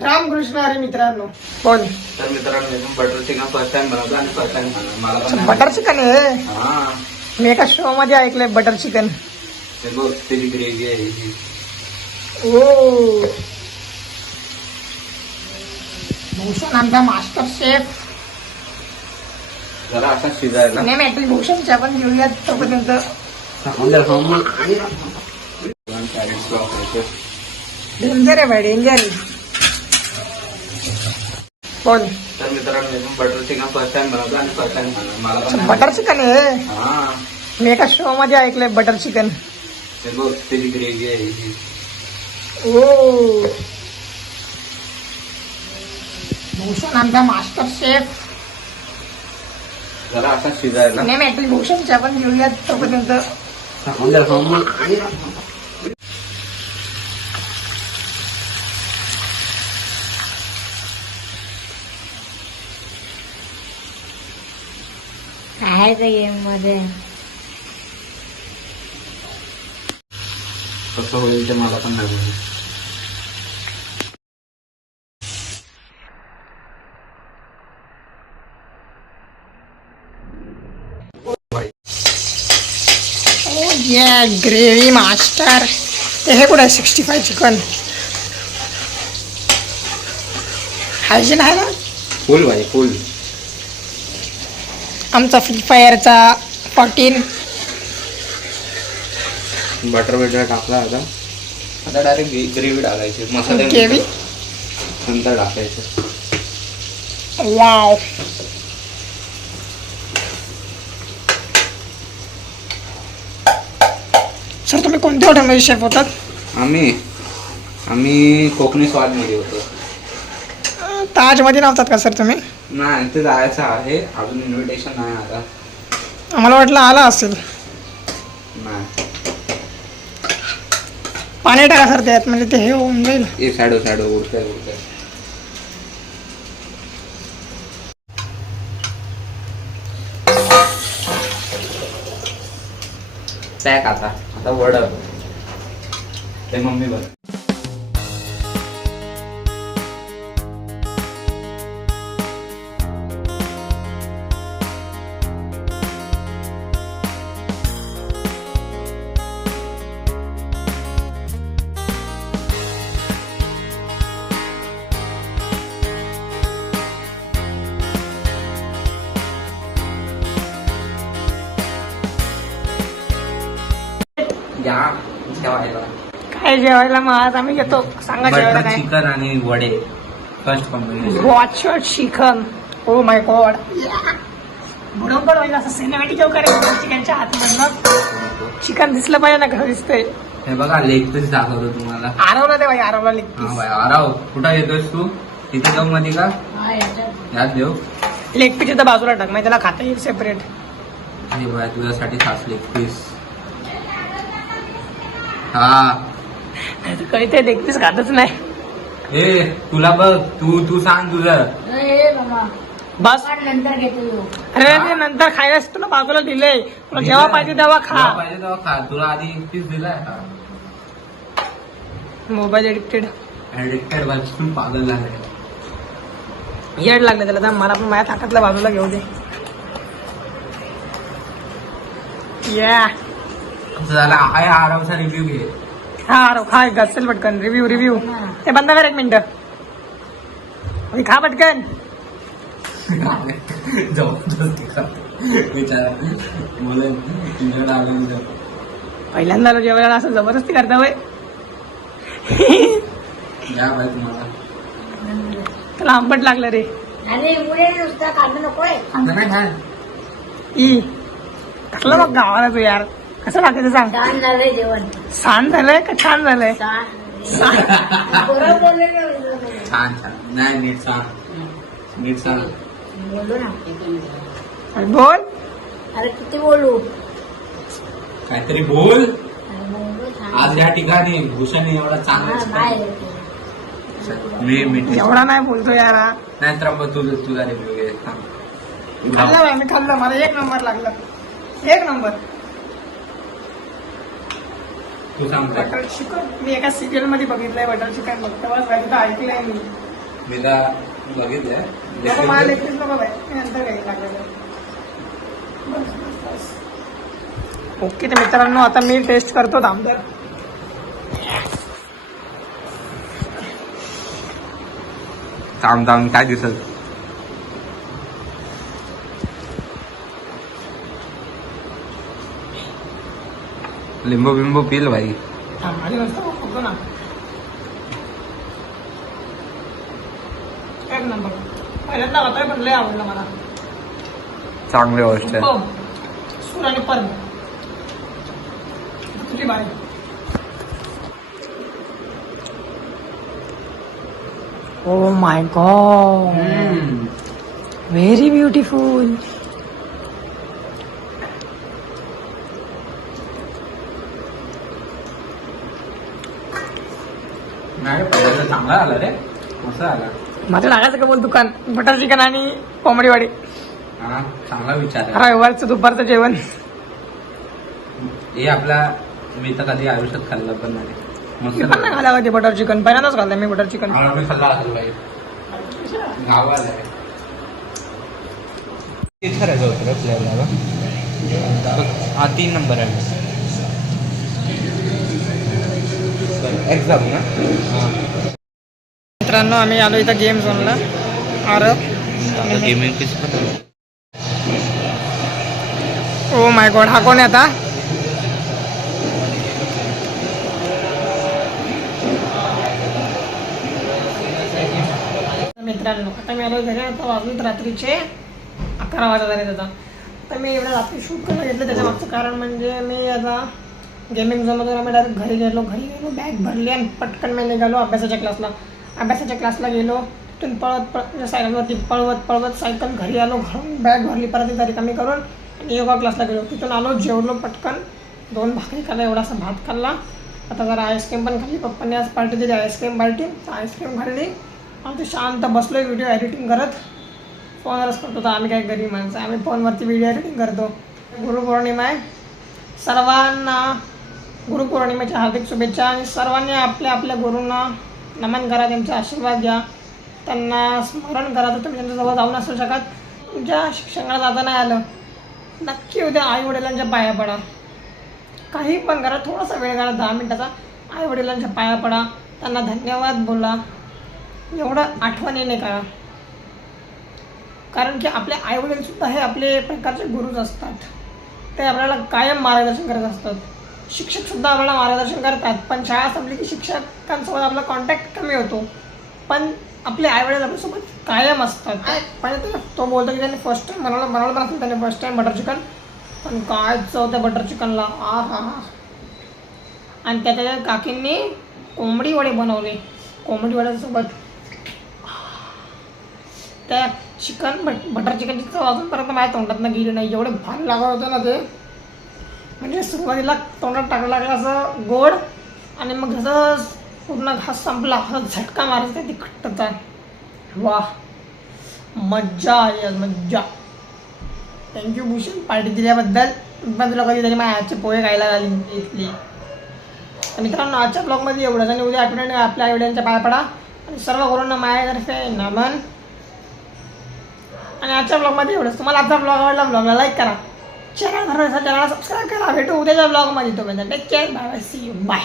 रामकृष्ण हरी मित्रांनो. बोल. तर मित्रांनो बटर चिकन फर्स्ट टाइम बनवतो आणि फर्स्ट टाइम मला पण बटर चिकन आहे. हा मी एका शो मध्ये ऐकलंय बटर चिकन. ते बघ त्याची ग्रेव्ही आहे ही. ओ भूषण आमचा मास्टर शेफ. जरा असा शिजायला नाही ऍक्च्युली भूषणच्या आपण घेऊयात तोपर्यंत. डेंजर आहे भाई डेंजर. बोल. तर मित्रांनो बटर चिकन फर्स्ट टाइम बनवतो आणि फर्स्ट टाइम मला पण बटर चिकन आहे. हा मी एका शो मध्ये ऐकलंय बटर चिकन. ते बघ त्याची ग्रेव्ही आहे ही. ओ भूषण आमचा मास्टर शेफ. जरा असा शिजायला नाही ऍक्च्युली भूषणच्या आपण घेऊयात तोपर्यंत. आहे त्या गेम मध्ये. कसं होईल ते मला पण नाही माहिती. Gravy master. ते हे कुठे आहे 65 चिकन. हायजीन आहे ना. फुल भाई फुल. आमचा फ्री फायरचा 14. बटर वेटर टाकला आता डायरेक्ट ग्रेव्ही टाकायची. मसाले ग्रेव्ही नंतर टाकायचं. वाव. सर तुम्ही कोणत्या हॉटेलमध्ये शेफ होतात? आम्ही कोकणी स्वादमध्ये होतो. ताजमध्ये नव्हतात का सर तुम्ही? नाही ते जायचं आहे अजून इन्व्हिटेशन नाही आला. आम्हाला वाटलं आला असेल. नाही पाणी टाका सर त्यात म्हणजे ते हे होऊन जाईल. एक साडो उडतंय. पॅक आता वड ते मम्मी बघ. या जेवायला काय जेवायला मग आज आम्ही घेतो. सांगा जेवायला काय. चिकन आणि वडे फर्स्ट कॉम्बिनेशन. बॉचड चिकन. Oh my god. बुडून पण होईल असं सिनेमॅटिक करायचं चिकनच्या आतमधनं. चिकन दिसलं पाहिजे ना कसं दिसतंय. हे बघा लेग पीस दाखवतो तुम्हाला. आरवला दे भाई आरवला लेग हा पीस. बाय आराव कुठं येतोयस तू? तिथे जाऊ मध्ये का यात देऊ. लेग पीस इथं बाजूला टाक म्हणजे त्याला खाता येईल सेपरेट. आणि बाय तुझ्यासाठी खास लेग पीस. हा काही ते लेग पीस खातच नाही. ए तुला बघ तू सांग तुझं. बस नंतर घेतो. अरे ते नंतर खायला तुला बाजूला दिलंय. तुला जेव्हा पाहिजे तेव्हा खा. जेव्हा पाहिजे तेव्हा खा. तुला आधी पीस दिलाय का? मोबाईल एडिक्टेड ऍडिक्टेड पागल झालाय. येड लागलं त्याला तर मला पण माझ्या ताटातल्या बाजूला घेऊ दे. या झाला आहे आरामचा रिव्ह्यू घे. हा आरव खा घासेल पटकन. रिव्ह्यू ते बंद कर 1 मिनिट. खा पटकन. जबरदस्ती विचार बोले तुझ्याकडे आलं. पहिल्यांदा जेवायला असं जबरदस्ती करता वय. या बाई तुम्हाला त्याला आंबट लागलं रे. अरे मुळे नुसता काढू नकोय. नाही काय ई कसलं मग गावाला तू यार. कसं टाकायचं सांग. छान झालंय जेवण. छान झालंय का छान झालंय? बरोबर बोलले ना. छान नाही नीट सांग बोलू ना. बोल. अरे किती बोलू. काहीतरी बोल. बोलू छान. आज या ठिकाणी भूषण एवढा चांगला बाय. मी एवढा नाही बोलतो यार. नाही तर मग तुझा रिव्ह्यू घे. खाल्लं बाय मी खाल्लं. मला 1 नंबर लागला. 1 नंबर. तू सांग बटर चिकन मी एका सिरियल मध्ये बघितलंय. बटर चिकन बघता ऐकलंय मी. मी तर बघितलंय आता मला लेग नको बाय, मी नंतर काही लागलं. ओके तर मित्रांनो, आता मी टेस्ट करतो दामदार. थांब काय दिसत. लिंबू बिंबू पिल भाई. आणि मस्त होतो ना, एक नंबर. पहिल्यांदा होता पण लय आवडलं मला. चांगली गोष्ट आहे. सूर आणि पर्व तुझी बाई. ओ माय गॉड, व्हेरी ब्युटिफुल. नाही पहिल्यांदा चांगला आला रे, मस्त आला. माझं लागायचं का बोल दुकान, बटर चिकन आणि कोंबडीवाडी. हा चांगला विचार आहे. रविवारचं दुपारचं जेवण. हे आपला मी तर कधी आयुष्यात खाल्लं पण नाही. मस्त मी पण नाही खाल्ला कधी बटर चिकन, पहिल्यांदाच खाल्लं मी बटर चिकन. मी खाल्ला असेल भाई, गावाला आहे. तेच करायचं होतं रे आपल्याला. हा 3 नंबर आहे एक्झाम ना. मित्रांनो, आम्ही आलो इथं गेम झोनला. गेमिंग पीस पण. ओ माय गॉड, हा कोण आहे आता? मित्रांनो, आता मी आलो घरी. आता वाजलेत रात्रीचे 11 वाजत आले. आता तर मी एवढ्या रात्री शूट करायला घेतलं. त्याच्या मागचं कारण म्हणजे मी आता गेमिंग झोनमधून आम्ही डायरेक्ट घरी गेलो. बॅग भरली आणि पटकन मी निघालो अभ्यासाच्या क्लासला गेलो. तिथून पळत सायकलवरती पळवत सायकल घरी आलो. घरून बॅग भरली, परत एकदा रिकामी करून आणि योगा क्लासला गेलो. तिथून आलो, जेवलो पटकन, 2 भाकरी खाल्ला, एवढासा भात खाल्ला. आता जरा आईस्क्रीम पण खाल्ली. पप्पांनी आज पार्टी दिली, आईस्क्रीम पार्टी. आईस्क्रीम खाल्ली आणि ते शांत बसलो व्हिडिओ एडिटिंग करत. फोनवरच करतो. तर आम्ही काय गरीब माणसं, आम्ही फोनवरती व्हिडिओ एडिटिंग करतो. गुरुपौर्णिमा आहे, सर्वांना गुरुपौर्णिमेच्या हार्दिक शुभेच्छा. आणि सर्वांनी आपल्या आपल्या गुरूंना नमन करा, त्यांचे आशीर्वाद घ्या, त्यांना स्मरण करा. तर तुम्ही त्यांच्याजवळ जाऊ नसू शकत, तुमच्या शिक्षणाला जाता नाही आलं, नक्की उद्या आईवडिलांच्या पाया पडा. काही पण करा, थोडासा वेळ काढा, 10 मिनिटाचा. आईवडिलांच्या पाया पडा, त्यांना धन्यवाद बोला, एवढं आठवणीने करा. कारण की आपले आईवडीलसुद्धा हे आपले प्रकारचे गुरुच असतात. ते आपल्याला कायम मार्गदर्शन करत असतात. शिक्षकसुद्धा आपल्याला मार्गदर्शन करतात, पण शाळा संपली की शिक्षकांसोबत आपला कॉन्टॅक्ट कमी होतो. पण आपले आईवडील आपल्यासोबत कायम असतात. पण तो बोलतो की त्यांनी फर्स्ट टाईम बनवलं पण असेल त्याने फर्स्ट टाईम बटर चिकन, पण काय चव त्या बटर चिकनला, हा. आणि त्याच्या काकींनी कोंबडी वडे बनवले. कोंबडी वड्यासोबत त्या बटर चिकनची चव अजूनपर्यंत माझ्या तोंडात गेली नाही. एवढं भारी लागत होतं ना ते. म्हणजे सुरुवातीला तोंडात टाकायला लागलं असं गोड, आणि मग जसं पूर्ण घास संपला असं झटका मारायचा तिखटचा. वा, मज्जा आली आज, मज्जा. थँक्यू भूषण पार्टी दिल्याबद्दल. पण तुला कधीतरी माझ्या आजचे पोहे खायला घाली इथली. तर मित्रांनो, आजच्या ब्लॉगमध्ये एवढंच. आणि उद्या आठवड्याने आपल्या आईवडिलांच्या पाया पडा आणि सर्व गुरूंना माझ्यातर्फे नमन. आणि आजच्या ब्लॉगमध्ये एवढंच. तुम्हाला आजचा ब्लॉग आवडला, ब्लॉगला लाईक करा, चॅनलला सबस्क्राईब करा. भेटू उद्याच्या ब्लॉगमध्ये. तो take care, bye bye, see you, bye.